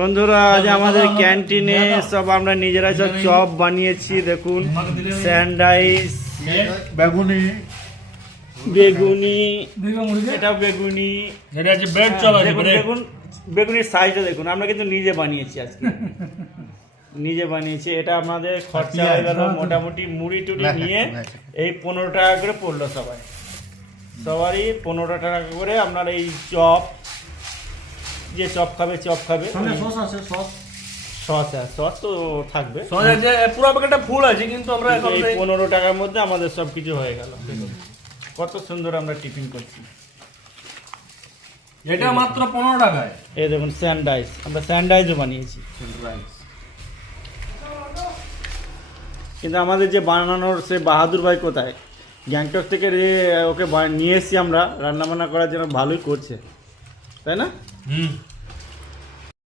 বন্ধুরা আজ আমাদের ক্যান্টিনে সব আমরা নিজেরা সব চপ বানিয়েছি। দেখুন স্যান্ডউইচ, বেগুনি বেগুনি, এটা বেগুনি, এটা আছে ব্রেড চপ আছে দেখুন ব্রেড। দেখুন বেগুনির সাইজটা দেখুন। আমরা কিন্তু নিজে বানিয়েছি আজকে, নিজে বানিয়েছি। এটা আমাদের খরচা হয়ে গেল মোটামুটি মুড়ি টুড়ি নিয়ে এই 15 টাকা করে পড়লো সবারই 15 টাকা করে। আপনার এই চপ, যে চপ খাবে সস তো থাকবে। সস আছে, পুরো প্যাকেটটা ফুল আছে, কিন্তু আমরা এখন এই 15 টাকার মধ্যে আমাদের সব কিছু হয়ে গেল। দেখুন কত সুন্দর আমরা টিফিন করছি। এটা মাত্র 15 টাকায়। এই দেখুন স্যান্ডউইচ, আমরা স্যান্ডউইচও বানিয়েছি। কিন্তু আমাদের যে বানানোর সে বাহাদুর ভাই কোথায়? গ্যাংটক থেকে ওকে নিয়ে এসেছি আমরা রান্না বান্না করার জন্য। ভালোই করছে, তাই না?